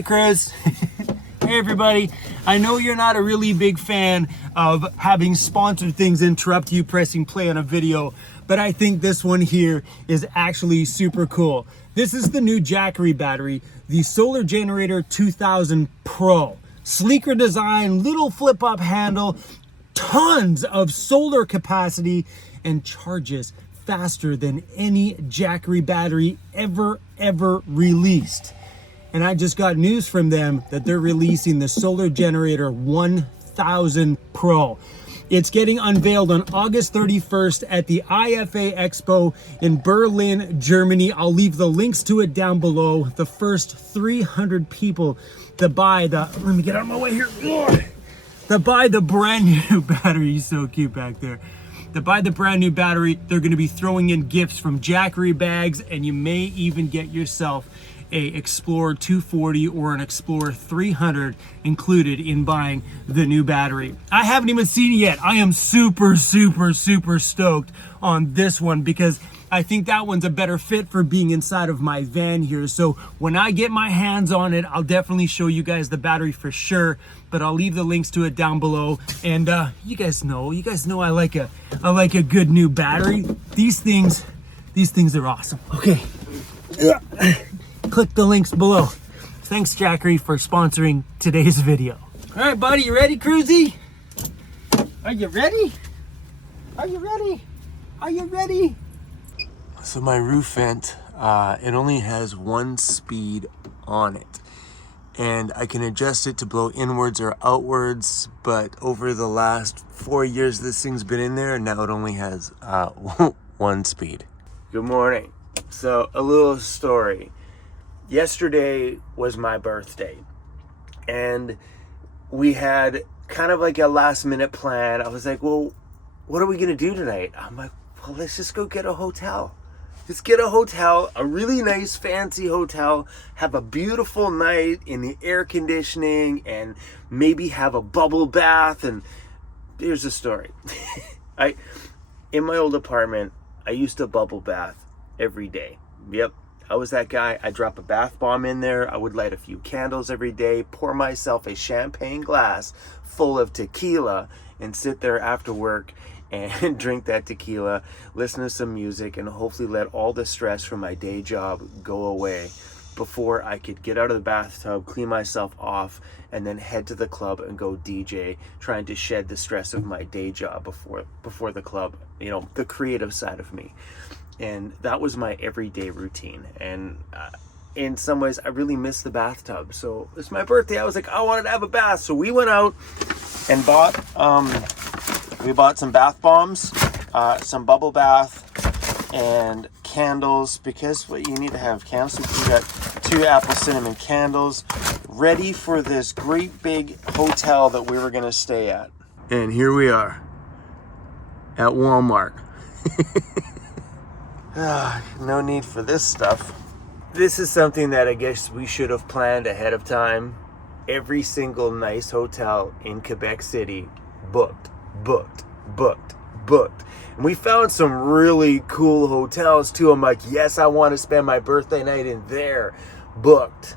right, Chris. Hey, everybody. I know you're not a really big fan of having sponsored things interrupt you pressing play on a video, but I think this one here is actually super cool. This is the new Jackery battery, the Solar Generator 2000 Pro. Sleeker design, little flip-up handle, tons of solar capacity, and charges faster than any Jackery battery ever released. And I just got news from them that they're releasing the Solar Generator 1000 Pro. It's getting unveiled on August 31st at the IFA Expo in Berlin, Germany. I'll leave the links to it down below. The first 300 people to buy the, let me get out of my way here. To buy the brand new battery, he's so cute back there. To buy the brand new battery, they're gonna be throwing in gifts from Jackery bags, and you may even get yourself a Explorer 240 or an Explorer 300 included in buying the new battery. I haven't even seen it yet. I am super stoked on this one because I think that one's a better fit for being inside of my van here. So when I get my hands on it, I'll definitely show you guys the battery for sure, but I'll leave the links to it down below. And you guys know I like a good new battery. These things are awesome. Okay. Click the links below. Thanks, Jackery, for sponsoring today's video. All right, buddy, you ready, Cruzy? Are you ready? Are you ready? Are you ready? So my roof vent, it only has one speed on it. And I can adjust it to blow inwards or outwards, but over the last 4 years this thing's been in there, and now it only has one speed. Good morning. So, a little story. Yesterday was my birthday, and we had kind of like a last minute plan. I was like, well, what are we gonna do tonight? I'm like, well, let's just go get a hotel. Let's get a hotel, a really nice fancy hotel, have a beautiful night in the air conditioning, and maybe have a bubble bath. And here's the story. In my old apartment, I used to bubble bath every day. Yep. I was that guy. I drop a bath bomb in there. I would light a few candles every day, pour myself a champagne glass full of tequila, and sit there after work and drink that tequila, listen to some music, and hopefully let all the stress from my day job go away before I could get out of the bathtub, clean myself off, and then head to the club and go DJ, trying to shed the stress of my day job before the club, you know, the creative side of me. And that was my everyday routine. And in some ways, I really miss the bathtub. So it's my birthday. I was like, I wanted to have a bath. So we went out and bought some bath bombs, some bubble bath, and candles, because what you need to have candles. So we got 2 apple cinnamon candles ready for this great big hotel that we were going to stay at. And here we are at Walmart. No need for this stuff. This is something that I guess we should have planned ahead of time. Every single nice hotel in Quebec City booked. And we found some really cool hotels too. I'm like, yes, I want to spend my birthday night in there. Booked.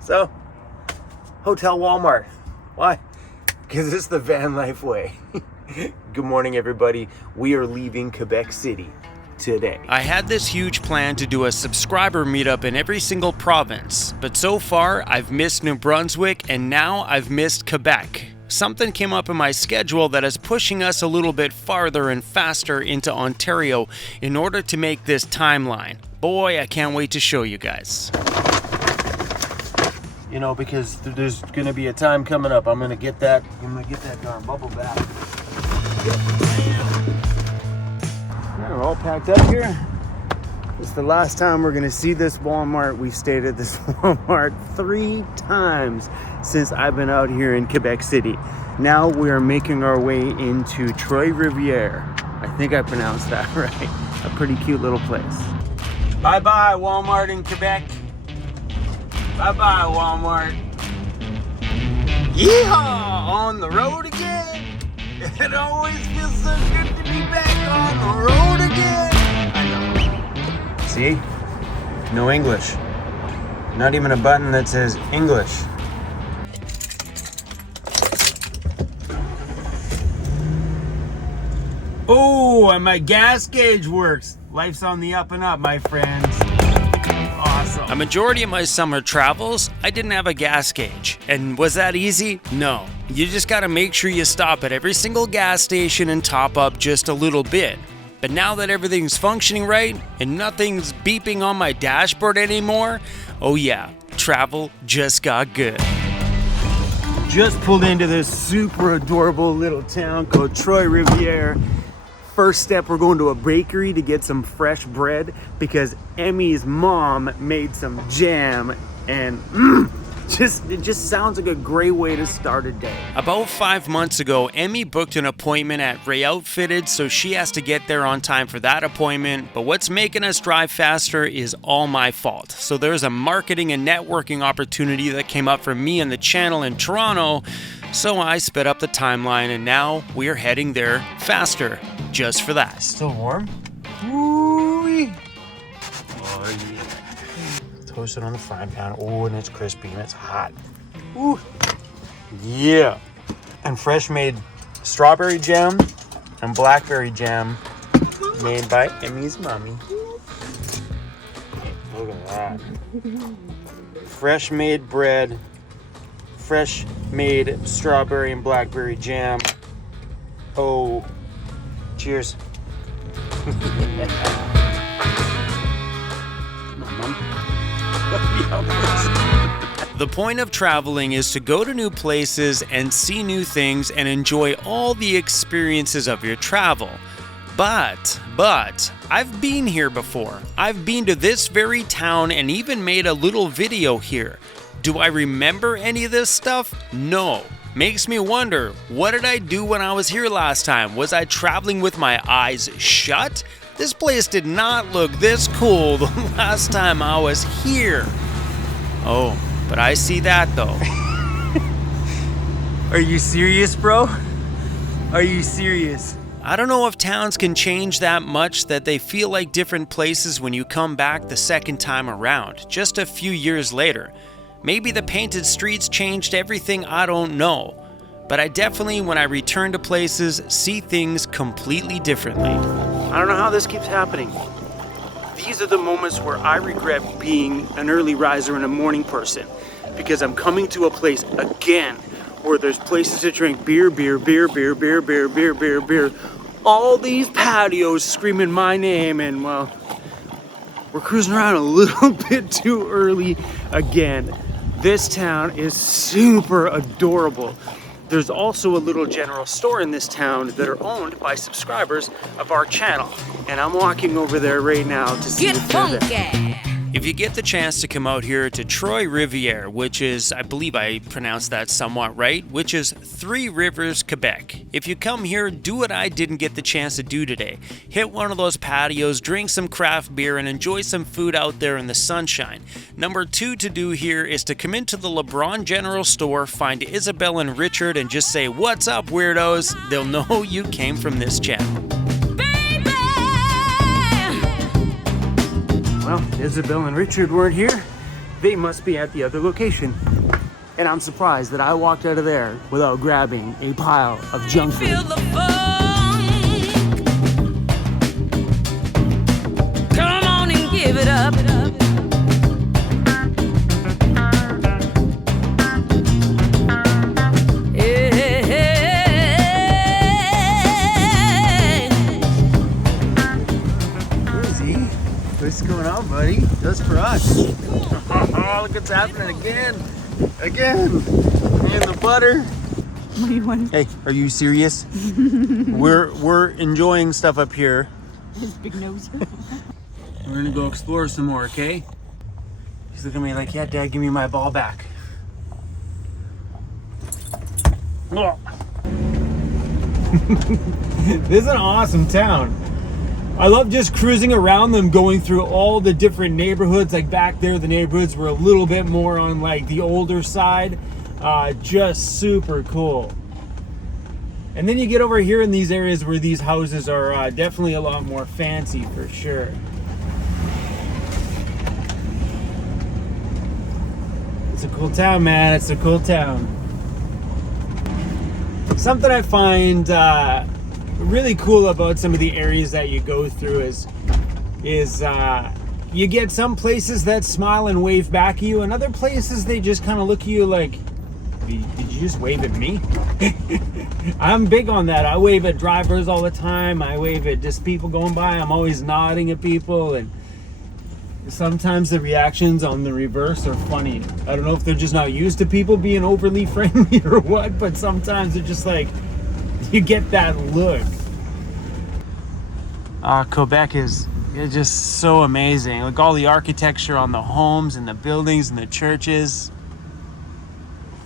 So, Hotel Walmart. Why? Because it's the van life way. Good morning, everybody. We are leaving Quebec City today. I had this huge plan to do a subscriber meetup in every single province, but so far I've missed New Brunswick and now I've missed Quebec. Something came up in my schedule that is pushing us a little bit farther and faster into Ontario in order to make this timeline. Boy, I can't wait to show you guys. You know, because there's gonna be a time coming up. I'm gonna get that darn bubble bath. We're all packed up here. It's the last time we're gonna see this Walmart. We've stayed at this Walmart 3 times since I've been out here in Quebec City. Now we are making our way into Trois-Rivières. I think I pronounced that right. A pretty cute little place. Bye-bye, Walmart in Quebec. Bye-bye, Walmart. Yeehaw! On the road again. It always feels so good to be back on the road again. I know. See? No English. Not even a button that says English. Oh, and my gas gauge works. Life's on the up and up, my friends. Awesome. A majority of my summer travels, I didn't have a gas gauge. And was that easy? No. You just gotta make sure you stop at every single gas station and top up just a little bit. But now that everything's functioning right and nothing's beeping on my dashboard anymore, oh yeah, travel just got good. Just pulled into this super adorable little town called Trois-Rivières. First step, we're going to a bakery to get some fresh bread because Emmy's mom made some jam, and it just sounds like a great way to start a day. About 5 months ago, Emmy booked an appointment at Ray Outfitted, so she has to get there on time for that appointment. But what's making us drive faster is all my fault. So there's a marketing and networking opportunity that came up for me and the channel in Toronto. So I sped up the timeline, and now we're heading there faster, just for that. Still warm? Ooh-wee. Oh yeah. Toasted on the frying pan. Oh, and it's crispy and it's hot. Ooh. Yeah. And fresh made strawberry jam and blackberry jam made by Emmy's mommy. Look at that. Fresh made bread, fresh made strawberry and blackberry jam. Oh, cheers. Come on, Mom. The point of traveling is to go to new places and see new things and enjoy all the experiences of your travel. But, I've been here before. I've been to this very town and even made a little video here. Do I remember any of this stuff? No. Makes me wonder, what did I do when I was here last time? Was I traveling with my eyes shut? This place did not look this cool the last time I was here. Oh, but I see that though. Are you serious, bro? Are you serious? I don't know if towns can change that much that they feel like different places when you come back the second time around, just a few years later. Maybe the painted streets changed everything, I don't know. But I definitely, when I return to places, see things completely differently. I don't know how this keeps happening. These are the moments where I regret being an early riser and a morning person, because I'm coming to a place again where there's places to drink beer. All these patios screaming my name, and well, we're cruising around a little bit too early again. This town is super adorable. There's also a little general store in this town that are owned by subscribers of our channel. And I'm walking over there right now to see if they're there. If you get the chance to come out here to Trois-Rivières, which is, I believe I pronounced that somewhat right, which is Three Rivers, Quebec. If you come here, do what I didn't get the chance to do today. Hit one of those patios, drink some craft beer, and enjoy some food out there in the sunshine. Number 2 to do here is to come into the LeBron General Store, find Isabel and Richard, and just say, "What's up, weirdos?" They'll know you came from this channel. Well, Isabel and Richard weren't here. They must be at the other location. And I'm surprised that I walked out of there without grabbing a pile of junk food. Feel the funk. Come on and give it up. What's going on, buddy? Just for us. Oh, look what's happening again. And the butter. What do you want? Hey, are you serious? We're enjoying stuff up here. His big nose. We're gonna go explore some more, okay? He's looking at me like, yeah, Dad, give me my ball back. This is an awesome town. I love just cruising around them, going through all the different neighborhoods. Like back there, the neighborhoods were a little bit more on like the older side. Just super cool. And then you get over here in these areas where these houses are definitely a lot more fancy for sure. Cool town, man. It's a cool town. Something I find really cool about some of the areas that you go through is you get some places that smile and wave back at you, and other places they just kind of look at you like, did you just wave at me? I'm big on that. I wave at drivers all the time. I wave at just people going by. I'm always nodding at people, and sometimes the reactions on the reverse are funny. I don't know if they're just not used to people being overly friendly or what, but sometimes they're just like, you get that look. Quebec is just so amazing. Like all the architecture on the homes and the buildings and the churches.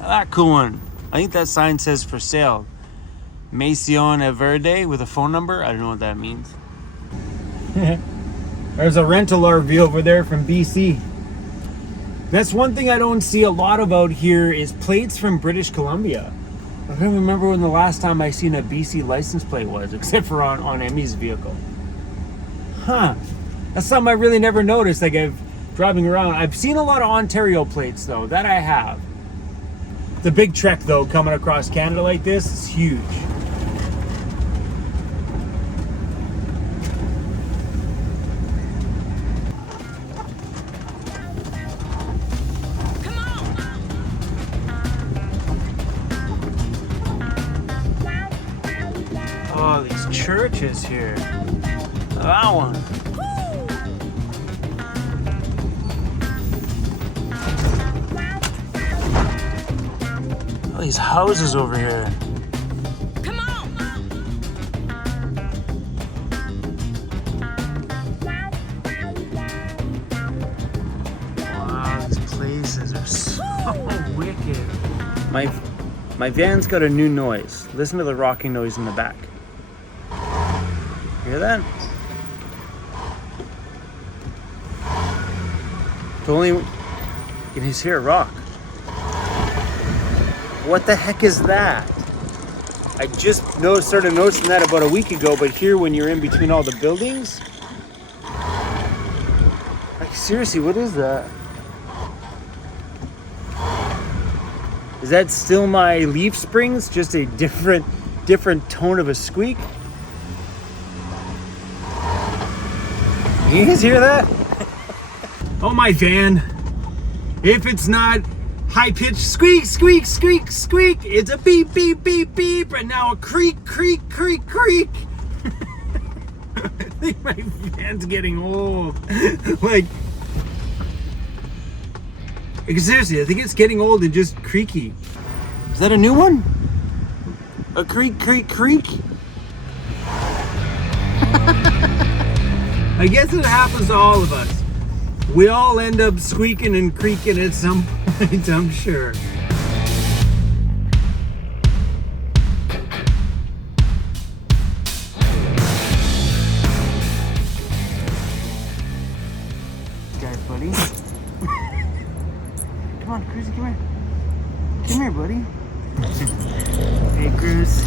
That cool one. I think that sign says for sale. Maison Verde with a phone number. I don't know what that means. There's a rental RV over there from BC. That's one thing I don't see a lot of out here is plates from British Columbia. I don't remember when the last time I seen a BC license plate was, except for on Emmy's vehicle. Huh. That's something I really never noticed. Like driving around. I've seen a lot of Ontario plates though. That I have. The big trek though, coming across Canada like this is huge. Come on. Oh, these churches here. That one. These houses over here. Come on. Wow, these places are so wicked. My van's got a new noise. Listen to the rocking noise in the back. Hear that? It's only you can just hear it rock. What the heck is that? I just started noticing that about a week ago, but here when you're in between all the buildings, like seriously, what is that? Is that still my leaf springs? Just a different tone of a squeak? You guys hear that? Oh, my van. If it's not high-pitched squeak, squeak, squeak, squeak, it's a beep, beep, beep, beep, and now a creak, creak, creak, creak. I think my van's getting old. Like, seriously, I think it's getting old and just creaky. Is that a new one? A creak, creak, creak? I guess it happens to all of us. We all end up squeaking and creaking at some point, I'm sure. Guys, buddy. Come on, Cruzy, come here. Come here, buddy. Hey, Cruz.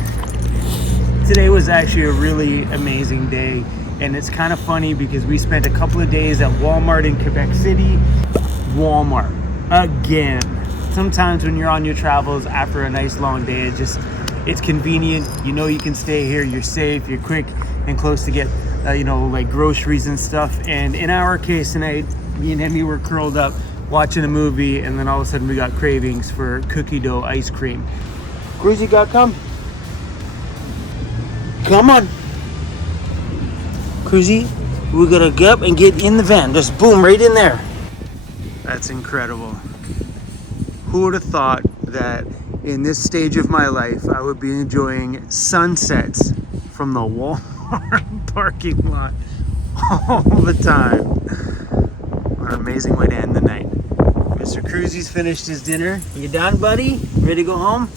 Today was actually a really amazing day. And it's kind of funny because we spent a couple of days at Walmart in Quebec City. Walmart, again. Sometimes when you're on your travels after a nice long day, it's convenient. You know you can stay here, you're safe, you're quick and close to get, like groceries and stuff. And in our case tonight, me and Emmy were curled up watching a movie, and then all of a sudden we got cravings for cookie dough ice cream. Cruzy, got come? Come on. Cruzy, we gotta get up and get in the van. Just boom, right in there. That's incredible. Who would have thought that in this stage of my life, I would be enjoying sunsets from the Walmart parking lot all the time. What an amazing way to end the night. Mr. Cruzy's finished his dinner. You done, buddy? Ready to go home?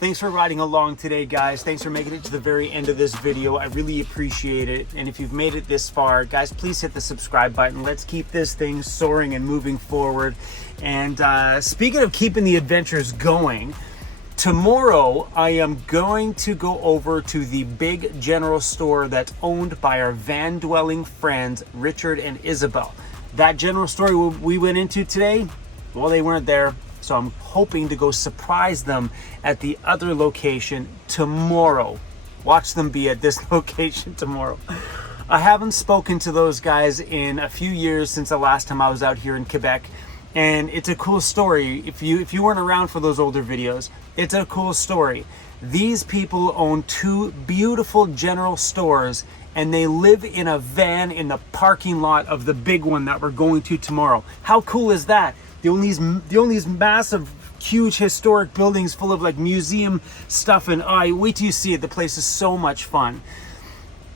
Thanks for riding along today, guys. Thanks for making it to the very end of this video. I really appreciate it. And if you've made it this far, guys, please hit the subscribe button. Let's keep this thing soaring and moving forward. And speaking of keeping the adventures going, tomorrow I am going to go over to the big general store that's owned by our van-dwelling friends, Richard and Isabel. That general store we went into today, well, they weren't there. So I'm hoping to go surprise them at the other location tomorrow. Watch them be at this location tomorrow. I haven't spoken to those guys in a few years since the last time I was out here in Quebec. And it's a cool story. If you weren't around for those older videos, it's a cool story. These people own 2 beautiful general stores, and they live in a van in the parking lot of the big one that we're going to tomorrow. How cool is that? They own these massive, huge historic buildings full of like museum stuff, and wait till you see it. The place is so much fun.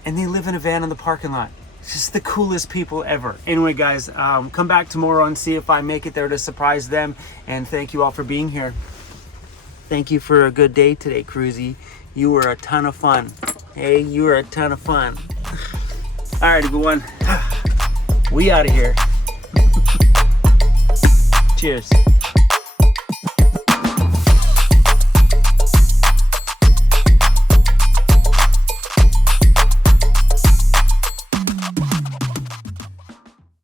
And they live in a van in the parking lot. It's just the coolest people ever. Anyway, guys, come back tomorrow and see if I make it there to surprise them. And thank you all for being here. Thank you for a good day today, Cruzy. You were a ton of fun. Hey, you were a ton of fun. All right, everyone. We out of here. Cheers.